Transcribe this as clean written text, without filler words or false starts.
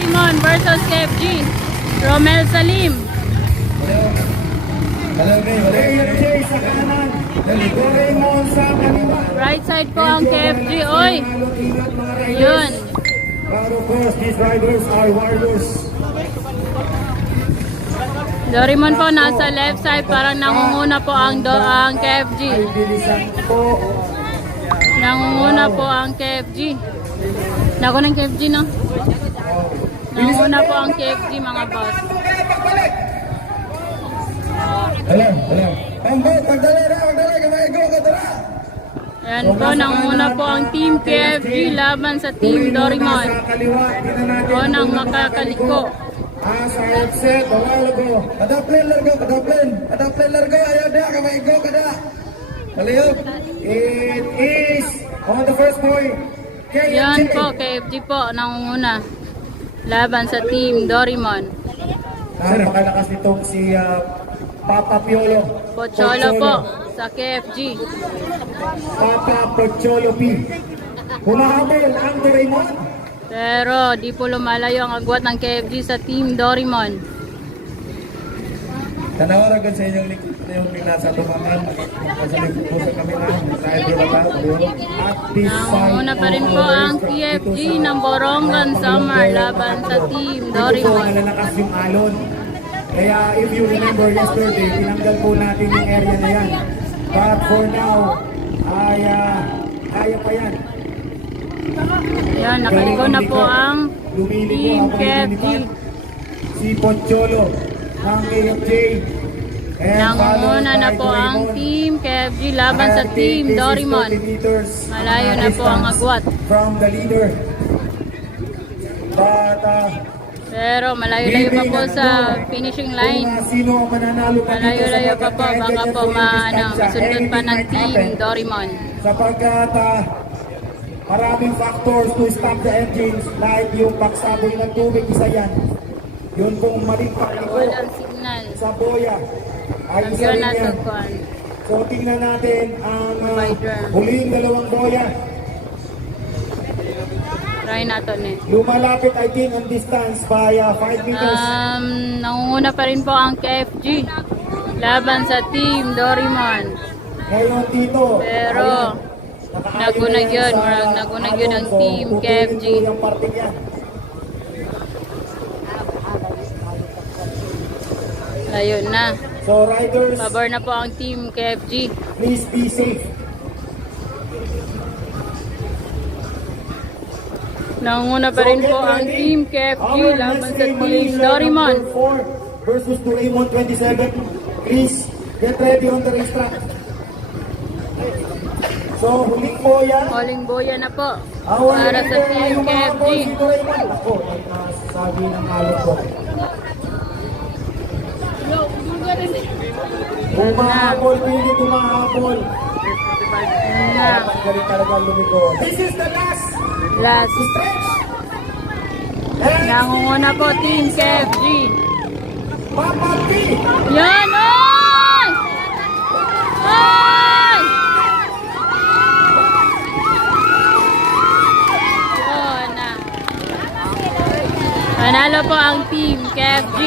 Dorimon versus KFG. Romel Salim. KFG sa kanan. Dorimon sa kaliwa. Right side po ang KFG. Oy! Yun. But of course, these riders are warriors. Dorimon po nasa left side. Parang nangunguna po ang KFG. Ay bilisan po. Nangunguna po ang KFG. Naku ng KFG, no? Nangunguna po ang KFG, mga boss. Alam. Pambot, magdala, kamay go, kadala. Ayan po, nangunguna po ang Team KFG laban sa Team Dorimon. O nang makakaliko. Sa headset, wawalago. Kadaplen, largo. Ayaw na, kamay go, kada. Kaliyog. It is on the first point. Yan po, KFG po, nangunguna. Laban sa Team Dorimon. Napakalakas nitong si Papa Piolo. Pocholo po sa KFG. Papa Pocholo P. Humahabol ang Dorimon. Pero di po lumalayo ang agwat ng KFG sa Team Dorimon. Tanawaran sa inyong likod na yung nasa tumangan. Kasalikod po sa kami na. At this Nangunguna pa rin po ang KFG ng Borongan Summer laban sa Team Dorimon. Malalakas yung alon. Kaya if you remember yesterday, tinanggal po natin yung area na yan. But for now, ay kaya pa yan. Yan, nakaliko na po ang Team KFG. Si Pocholo ng KFJ. Nangunguna na po ang Team KFG laban sa Team Dorimon. Malayo na po ang agwat. From the leader. But Pero malayo-layo pa po sa finishing line. Malayo-layo pa po. Baka po masunod pa ng Team Dorimon. Sapagkat maraming factors to stop the engines, like yung pagsaboy ng tubig, isa yan. Yun kung maling pakliko Walang signal. sa boya ay isa Yun rin na yan. tagkuhan. So tingnan natin ang Divider. huling dalawang boya. Try natin eh. Lumalapit, I think, ang distance by 5 meters. Nangunguna pa rin po ang KFG laban sa Team Dorimon. Ngayon dito, Pero nagunag yun. Nagunag yun ang Team KFG. Yung parting yan. Ayun na. So riders, Pabor na po ang Team KFG. please be safe. Nangunguna pa rin po ang Team KFG laban sa Team Dorimon. 4 versus Dorimon 27. Please get ready on the racetrack. So huling boya. Calling boya na po para sa Team KFG. Ako, ay nasabi ng alot ko. Humahabol, pilit humahabol. Galing talaga lumiko. This is the last Last. stretch. Nangunguna po Team KFG. Papa P. Yan! Oy! Oy! Yun na. Panalo po ang Team KFG.